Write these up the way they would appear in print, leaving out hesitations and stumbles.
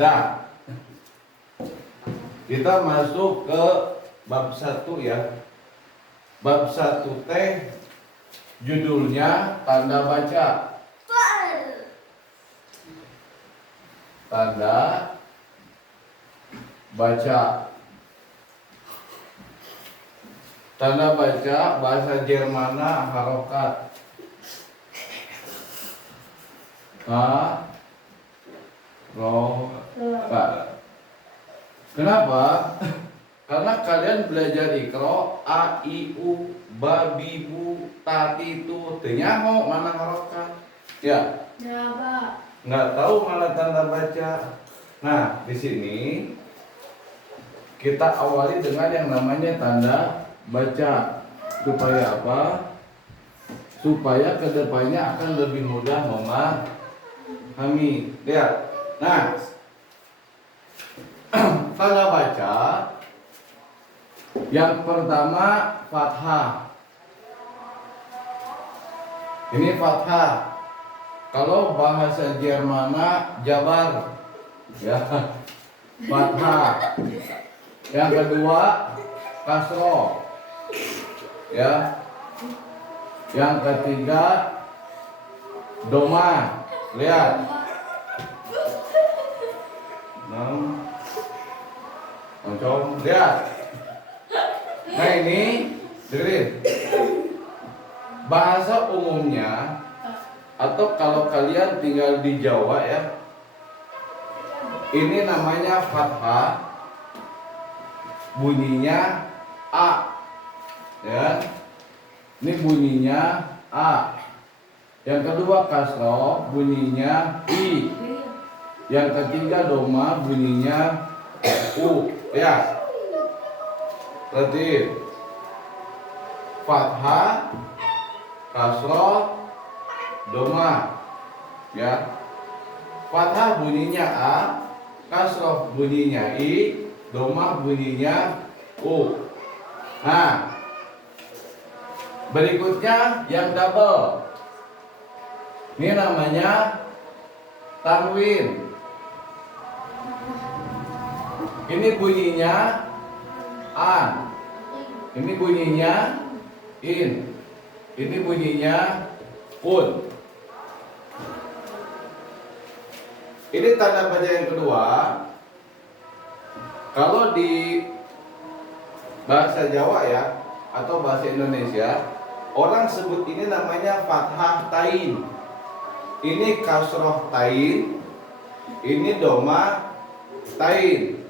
Dah, kita masuk ke bab 1 ya. Bab 1 teh judulnya tanda baca. Tanda baca. Tanda baca bahasa Jermana harokat. Harokat. Kenapa? Karena kalian belajar ikro a i u babi bu tati tu tenyaho mana harokat ya? Ya, Pak. Nggak tahu mana tanda baca. Nah, di sini kita awali dengan yang namanya tanda baca. Supaya apa? Supaya kedepannya akan lebih mudah memahami. Lihat. Nah, tanda baca yang pertama fathah. Ini fathah. Kalau bahasa Jermana jabar, ya, fathah. Yang kedua kasroh, ya. Yang ketiga doma. Lihat. Lihat. Nah ini dengerin. Bahasa umumnya atau kalau kalian tinggal di Jawa ya, ini namanya fathah, bunyinya a, ya. Ini bunyinya a. Yang kedua kasroh, bunyinya i. Yang ketiga doma, bunyinya u. Ya. Berarti fathah, kasroh, doma, ya. Fathah bunyinya a, kasroh bunyinya i, doma bunyinya u. Nah, berikutnya yang double. Ini namanya tanwin. Ini bunyinya an. Ini bunyinya in. Ini bunyinya kun. Ini tanda baca yang kedua. Kalau di bahasa Jawa ya atau bahasa Indonesia, orang sebut ini namanya fathah tain. Ini kasroh tain. Ini doma tain.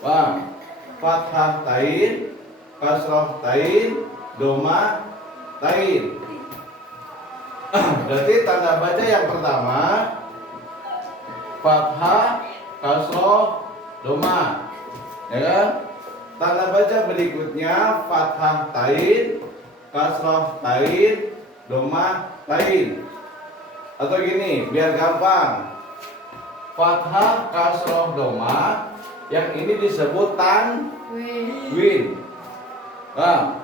Bang, fathah tain, kasroh tain, doma tain. Berarti tanda baca yang pertama fathah, kasroh, doma, ya kan? Tanda baca berikutnya fathah tain, kasroh tain, doma tain. Atau gini, biar gampang. Fathah, kasroh, doma, yang ini disebut tanwin. Nah,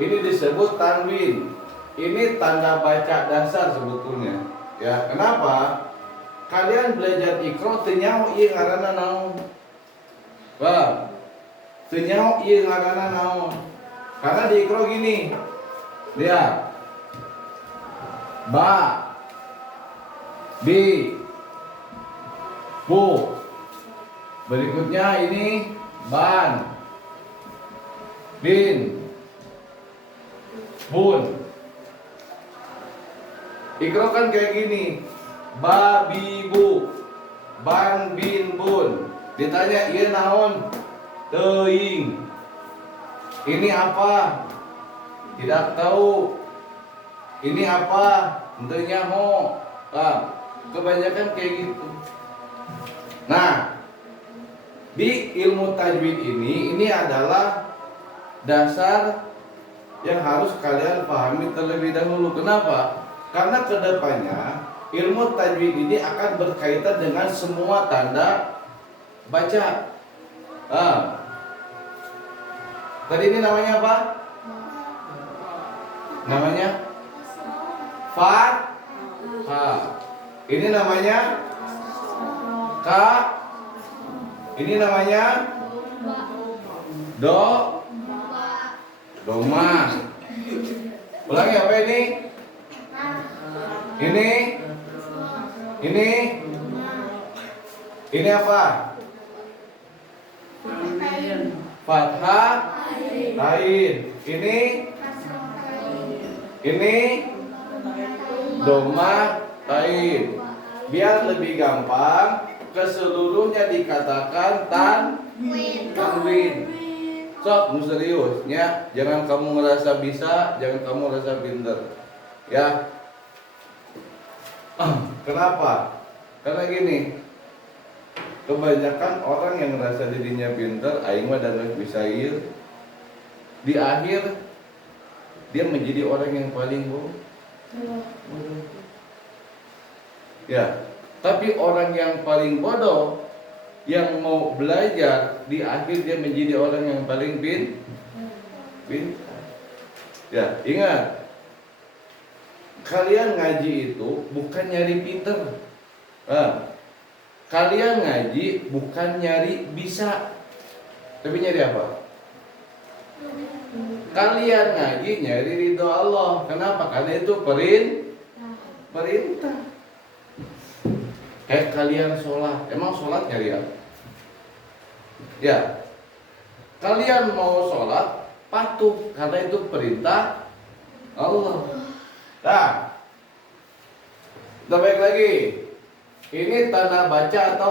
ini disebut tanwin. Ini tanda baca dasar sebetulnya. Ya, kenapa? Kalian belajar ikro tenyaho ieu ngaranna naon? Wah. Tenyaho ieu ngaranna naon? Karena di ikro gini. Lihat. Ba, bi, bu. Berikutnya ini ban, bin, bun. Ikro kan kayak gini, babi bu, ban bin bun. Ditanya iya naon, teuing. Ini apa? Tidak tahu. Ini apa? Teu nyaho. Kebanyakan kayak gitu. Nah, di ilmu tajwid ini adalah dasar yang harus kalian pahami terlebih dahulu. Kenapa? Karena kedepannya ilmu tajwid ini akan berkaitan dengan semua tanda baca. Tadi ini namanya apa? Namanya fathah. Ini namanya ka. Ini namanya do. Doma. Ulangi, apa ini? Ini. Ini. Ini apa? Fathah ain. Ini doma ain. Biar lebih gampang, keseluruhnya dikatakan tanwin. Sok, serius ya. Jangan kamu ngerasa bisa, jangan kamu ngerasa pinter. Ya. Kenapa? Karena gini, kebanyakan orang yang ngerasa dirinya pinter, aing mah dan bisa di akhir dia menjadi orang yang paling bodoh. Ya, tapi orang yang paling bodoh yang mau belajar di akhir dia menjadi orang yang paling pintar. Ya, ingat, kalian ngaji itu bukan nyari pinter. Kalian ngaji bukan nyari bisa, tapi nyari apa? Kalian ngaji nyari ridho Allah. Kenapa? Karena itu perintah. Kayak kalian sholat, emang sholat nyari apa? Ya, kalian mau sholat patuh karena itu perintah Allah. Nah, kita baik lagi. Ini tanda baca atau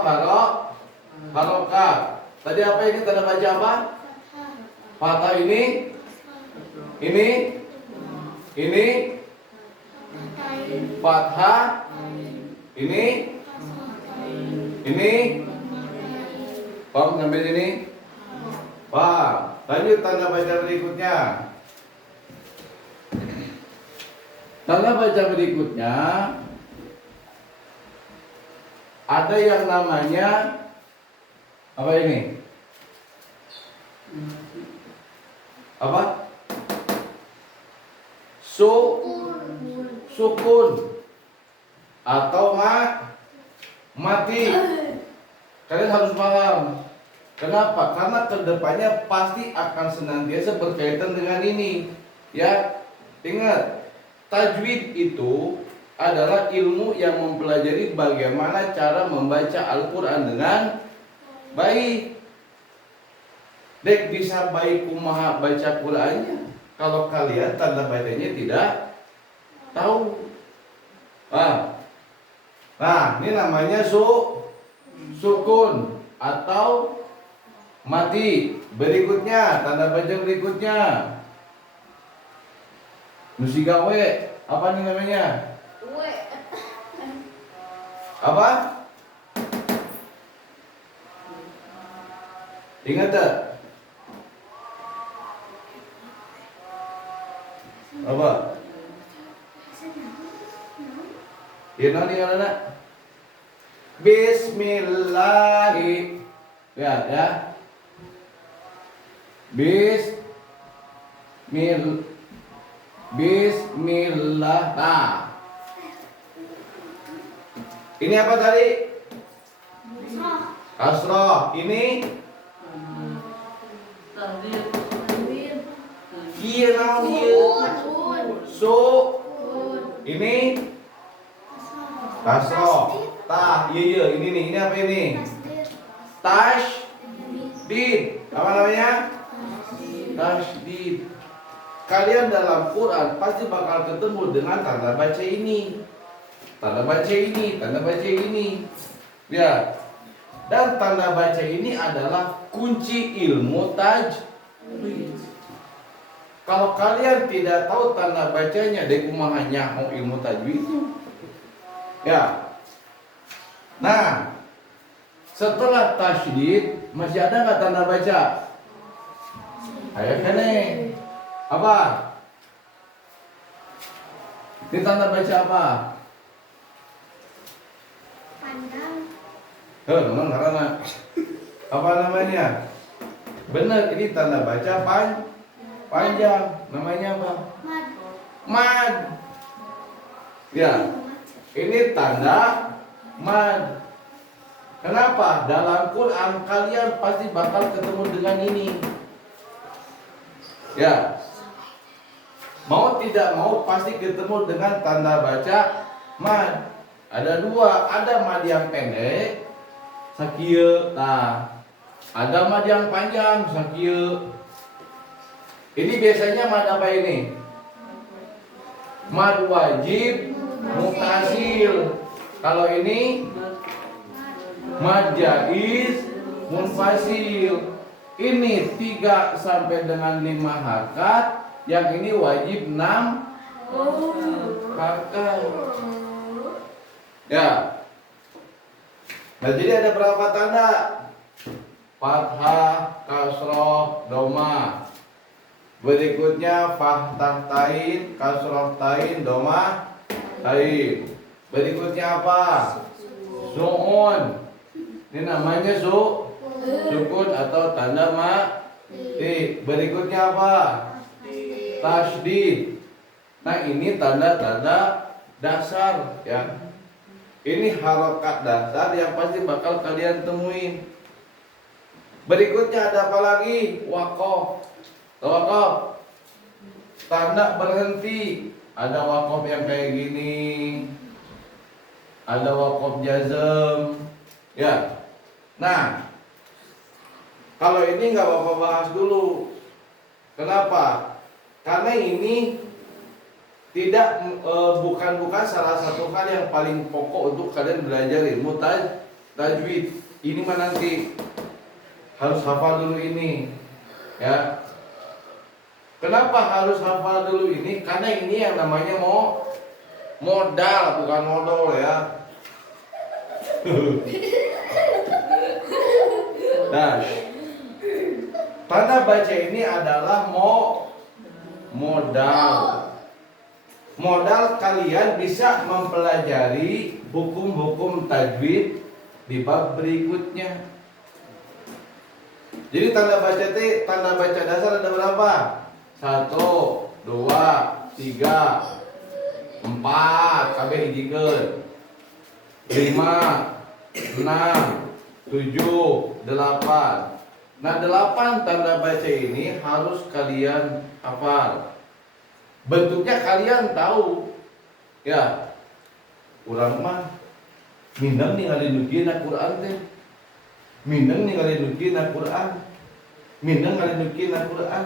harokat. Tadi apa ini tanda baca apa? Fathah ini. Fathah. Ini. Paham sampai sini? Paham. Lanjut tanda baca berikutnya. Tanda baca berikutnya ada yang namanya apa ini? Apa? Sukun atau mati. Kalian harus paham. Kenapa? Karena kedepannya pasti akan senantiasa berkaitan dengan ini. Ya, ingat, tajwid itu adalah ilmu yang mempelajari bagaimana cara membaca Al-Quran dengan baik. Dek bisa baik kumaha baca Qurannya kalau kalian tanda bacanya tidak tahu. Nah, ini namanya sukun atau mati. Berikutnya, tanda baca berikutnya musigawe. Apa nih namanya? Apa? Ingat tak? Apa? Ini anak. Bismillahi. Ya. Bismillah. Nah. Ini apa tadi? Kasroh. Ini iya ini kasroh. Iya ini nih. Ini apa ini? Tasydid. Apa namanya? Tasydid. Kalian dalam Quran pasti bakal ketemu dengan tanda baca ini. Tanda baca ini. Ya. Dan tanda baca ini adalah kunci ilmu tajwid. Kalau kalian tidak tahu tanda bacanya, dek kumaha nyaho ilmu tajwid. Ya. Nah, setelah tasydid masih ada nggak tanda baca? Ayo kene. Apa? Ini tanda baca apa? Panjang. Teman karena apa namanya? Benar, ini tanda baca panjang. Namanya apa? Mad. Ya. Ini tanda mad. Kenapa? Dalam Quran kalian pasti bakal ketemu dengan ini. Ya. Mau tidak mau pasti ketemu dengan tanda baca mad. Ada dua, ada mad yang pendek, sakieu. Nah, ada mad yang panjang, sakieu. Ini biasanya mad apa ini? Mad wajib mutasil. Kalau ini mad jaiz munfasil. Ini 3 sampai dengan 5 harokat, yang ini wajib 6 harokat. Ya. Nah, jadi ada berapa tanda? Fathah, kasroh, doma. Berikutnya fathah tain, kasroh tain, doma tain. Berikutnya apa? Su'un. Ini namanya sukun atau tanda mati. Berikutnya apa? Tasydid. Nah, ini tanda-tanda dasar ya. Ini harokat dasar yang pasti bakal kalian temuin. Berikutnya ada apa lagi? Waqaf. Waqaf. Tanda berhenti. Ada waqaf yang kayak gini. Ada waqaf jazm. Ya. Nah, kalau ini nggak Bapak bahas dulu. Kenapa? Karena ini bukan salah satu hal yang paling pokok untuk kalian belajar ilmu tajwid. Ini mah nanti harus hafal dulu ini, ya. Kenapa harus hafal dulu ini? Karena ini yang namanya modal, bukan modal ya. Nah, tanda baca ini adalah modal. Modal kalian bisa mempelajari hukum-hukum tajwid di bab berikutnya. Jadi tanda baca dasar ada berapa? 1, 2, 3, 4, kabeh hijikeun. 5, 6, 7, 8. Nah, 8 tanda baca ini harus kalian hafal. Bentuknya kalian tahu. Ya. Urang mah mindeng ningali nugieuna Quran teh. Mindeng ningali nugieuna Quran. Mindeng ningali nugieuna Quran.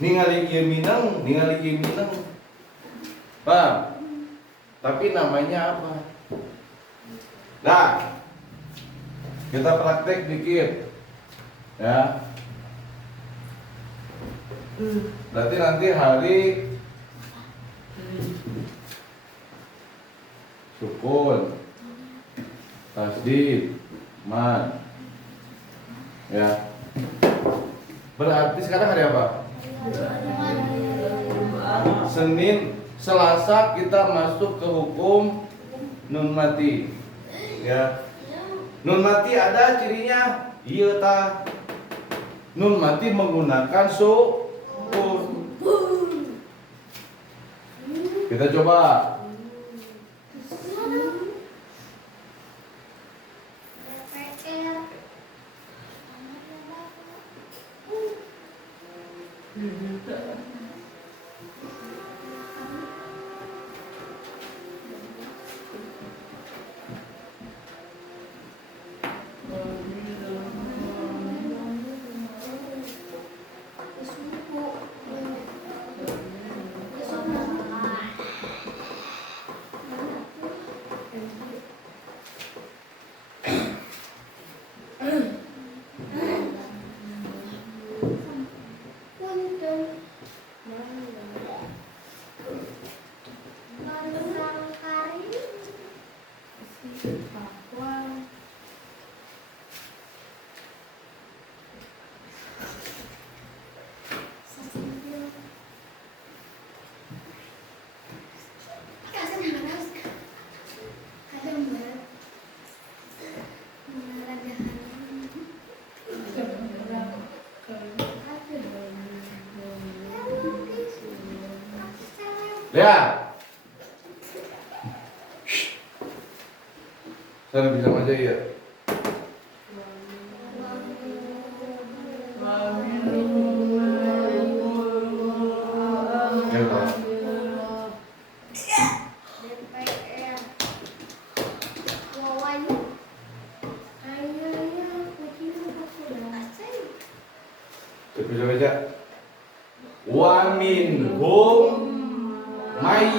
Ningali ieu mindeng, ningali ieu mindeng. Paham? Tapi namanya apa? Nah, kita praktek dikit. Ya. Berarti nanti hari sukun, tasdid, mad. Ya. Berarti sekarang hari apa? Senin, Selasa kita masuk ke hukum nun mati. Ya. Nun mati ada cirinya? Iya ta. Nun mati menggunakan sukun. Kita coba. Lihat. Sana bisa baca ya. Ya, Pak. Bisa baca. Wa minhum may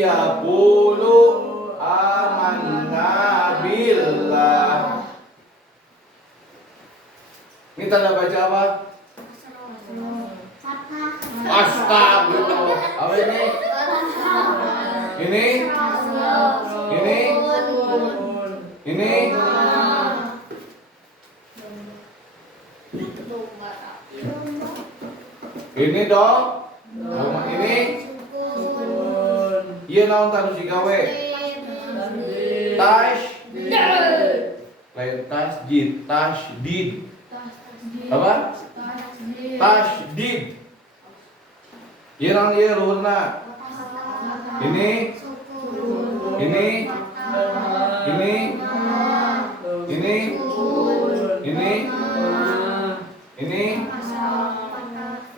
yaqulu amanna billah. Ini tanda baca apa? Astagfirullah. Apa ini? Ini? Ini? Ini? Ini dong. Ini? Iya naon taruh si gawe. Lain tasdid. Apa? Tasdid. Iya naon ieu luhurna. Ini? Ini? Ini? Ini? Ini? Ini?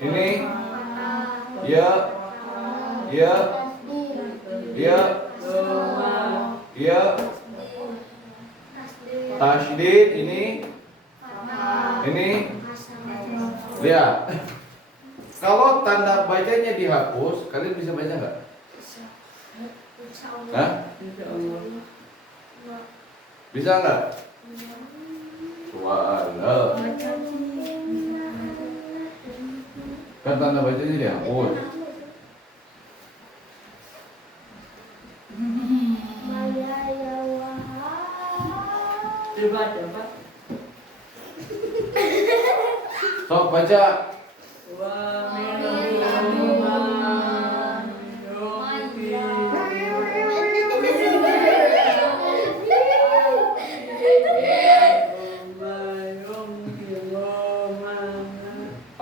Ini? Ya. Ya. Ya. Ya. Tasydid ini. Ini. Lihat. Kalau tanda bacanya dihapus, kalian bisa baca nggak? Hah? Bisa nggak? Wala. Kan tanda bacanya dihapus. Coba. Sok baca.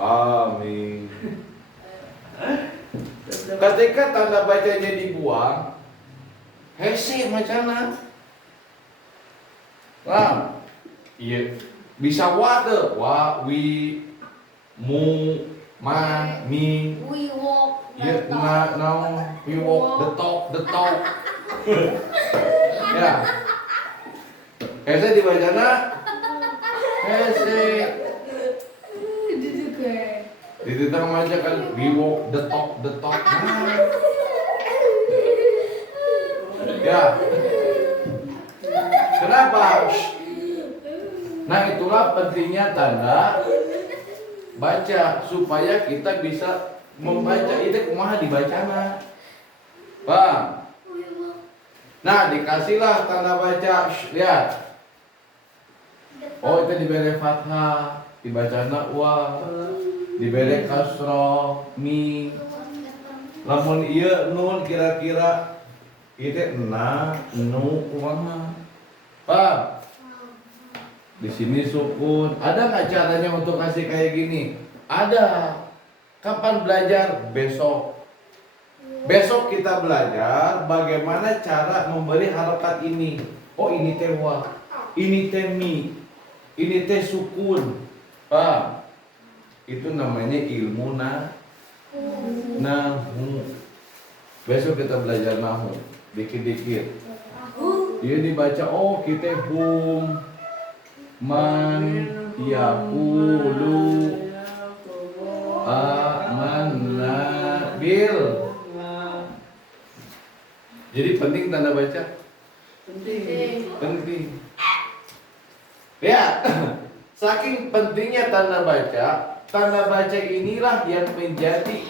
Amin. Ketika tanda bacanya dibuang, hese macana. Lah, iya bisa wate, wa, wi, mu, ma, mi. Iya, we walk, the talk. Ya. Hese dibacana, hese. Di tengah aja kan, we walk, the talk. Ya. Kenapa? Nah itulah pentingnya tanda baca supaya kita bisa membaca itu kumaha dibacana. Bang. Nah dikasihlah tanda baca. Lihat. Oh itu diberi fathah, dibacana wa, diberi kasroh, mi. Lamun ieu nun kira-kira itu na, nu, kumaha. Pak, di sini sukun. Ada nggak caranya untuk kasih kayak gini? Ada. Kapan belajar? Besok. Besok kita belajar bagaimana cara memberi harokat ini. Oh ini teh wa, ini teh mi, ini teh sukun. Pak, itu namanya ilmu nahu. Besok kita belajar nahu, dikit-dikit. Dia dibaca, oh kita hum man yaqulu amanna bil. Jadi penting tanda baca. Penting. Ya, saking pentingnya tanda baca inilah yang menjadi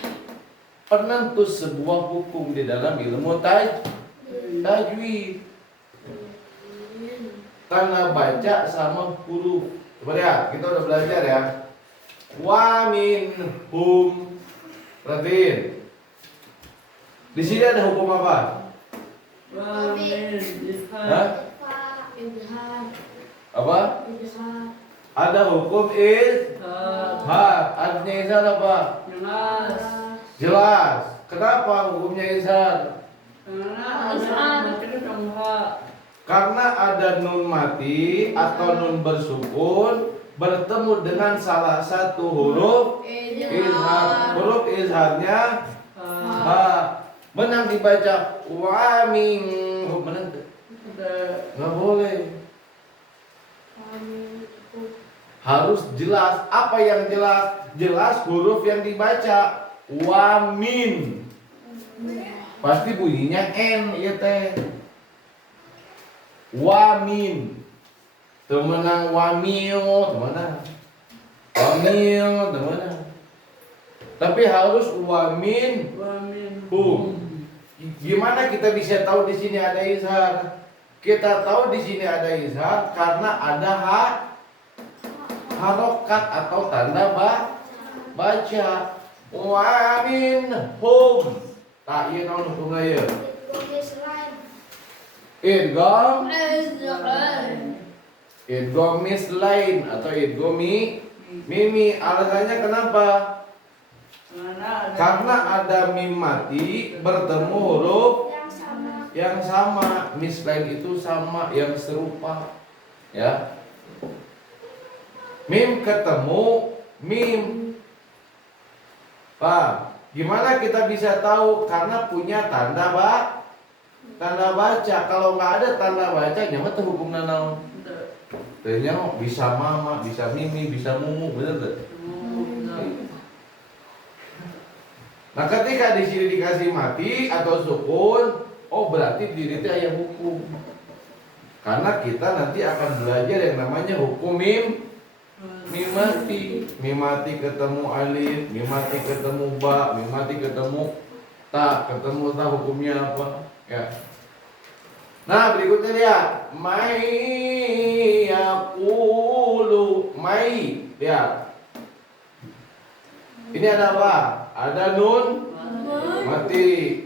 penentu sebuah hukum di dalam ilmu tajwid. Tanda baca sama huruf. Coba ya, kita udah belajar ya. Wa minhum. Perhatiin. Di sini ada hukum apa? Hah? Apa? Ada hukum izhar. Artinya izhar apa? Jelas. Kenapa hukumnya izhar? Karena ada nun mati atau nun bersukun bertemu dengan salah satu huruf izhar. Huruf izharnya ha. Menang dibaca wa min. Menang nggak boleh. Harus jelas. Apa yang jelas? Jelas huruf yang dibaca wa min. Pasti bunyinya n ya teh. Wamin, temenang wamil, temenang wamil, temenang. Tapi harus wamin, hum. Gimana kita bisa tahu di sini ada izhar? Kita tahu di sini ada izhar karena ada harokat atau tanda baca. Wamin, hum. Tak iya non hukumnya ya. Idgham mislain atau idgham mimi. Alasannya kenapa? Karena ada mim mati bertemu huruf yang sama. Mislain itu sama, yang serupa. Ya. Mim ketemu mim. Pak, gimana kita bisa tahu? Karena punya tanda baca. Kalau nggak ada tanda baca, nyaman tuh hukum naon? Ternyata bisa mama, bisa mimi, bisa mumu, bener tuh. Nah, ketika di sini dikasih mati atau sukun, oh berarti diri itu aya hukum. Karena kita nanti akan belajar yang namanya hukum mim mati. Mim mati ketemu alif, mim mati ketemu ba, mim mati ketemu ta, ketemu ta hukumnya apa? Ya. Nah, berikutnya lihat. Mai yaqulu. Mai. Lihat. Ini ada apa? Ada nun mati.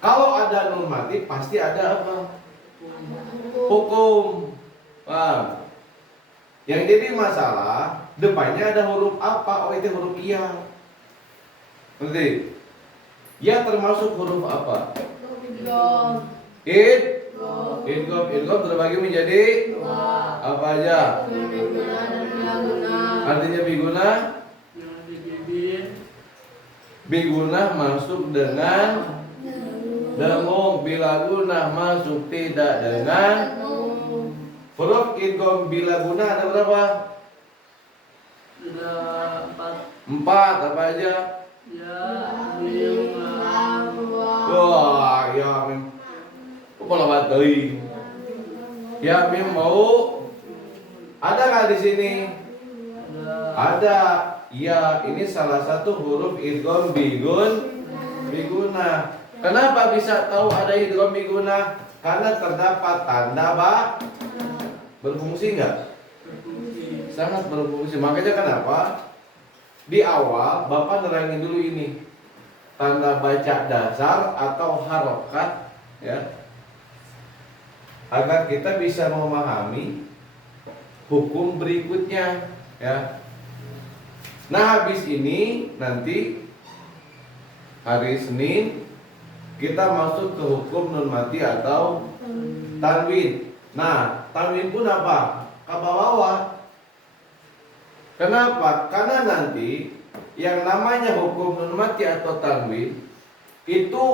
Kalau ada nun mati pasti ada apa? Hukum. Paham? Yang jadi masalah depannya ada huruf apa? Oh, itu huruf iya. Berarti ya termasuk huruf apa? Idgham terbagi menjadi apa aja? Artinya biguna. Biguna masuk dengan dengung. Bila guna masuk tidak dengan huruf idgham. Bila guna ada berapa? Ada 4. 4 apa aja? Ya, mim, Wah, ya mim. Kepala batui. Ya mim mau. Ada nggak di sini? Ada. Ya, ini salah satu huruf idgham biguna. Kenapa bisa tahu ada idgham biguna? Karena terdapat tanda berfungsi nggak? Sangat berfungsi. Makanya kenapa di awal Bapak nerangin dulu ini. Tanda baca dasar atau harokat, ya, agar kita bisa memahami hukum berikutnya, ya. Nah, habis ini nanti hari Senin kita masuk ke hukum nun mati atau tanwin. Nah, tanwin pun apa? Kabawawa. Kenapa? Karena nanti yang namanya hukum nun mati atau tanwin itu,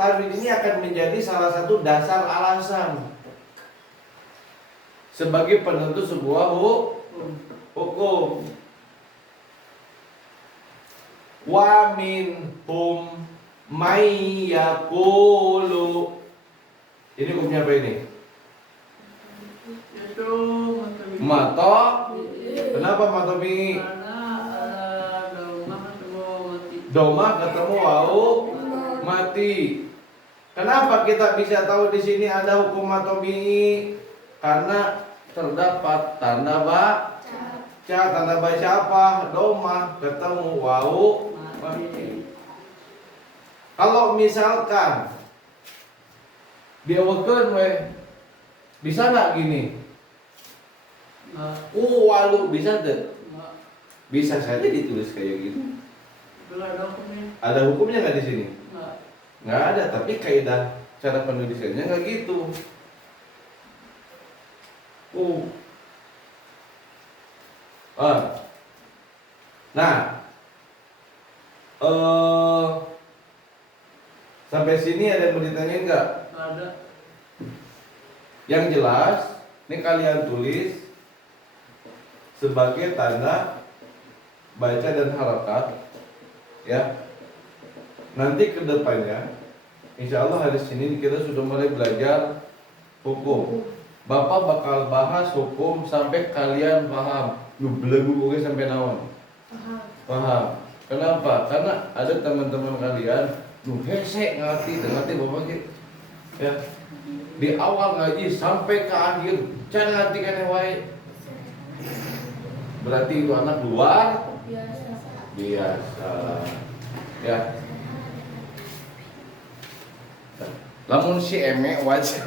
tanwin ini akan menjadi salah satu dasar alasan sebagai penentu sebuah hukum. Wa minhum may yaqulu. Ini hukumnya apa ini? Itu Mata. Kenapa mata mi? Doma ketemu wau mati. Kenapa kita bisa tahu di sini ada hukum matobi? Karena terdapat tanda baca. Tanda baca apa? Doma ketemu wau mati. Kalau misalkan diawakeun we, bisa nggak gini? Walu bisa tuh? Bisa saja ditulis kayak gitu. Ada hukumnya nggak di sini? Enggak. Nggak ada, tapi kaidah cara penulisannya nggak gitu. Nah, sampai sini ada yang mau ditanyain nggak? Ada. Yang jelas, ini kalian tulis sebagai tanda baca dan harakat, ya. Nanti kedepannya, insya Allah hari Senin kita sudah mulai belajar hukum. Bapak bakal bahas hukum sampai kalian paham. Lu belagu oke sampai naon? Paham. Kenapa? Karena ada teman-teman kalian, lu hese ngerti bapak gitu. Ya. Di awal ngaji sampai ke akhir, jangan ngerti kan wae. Berarti itu anak luar biasa. Ya. Lamun si emek wajar.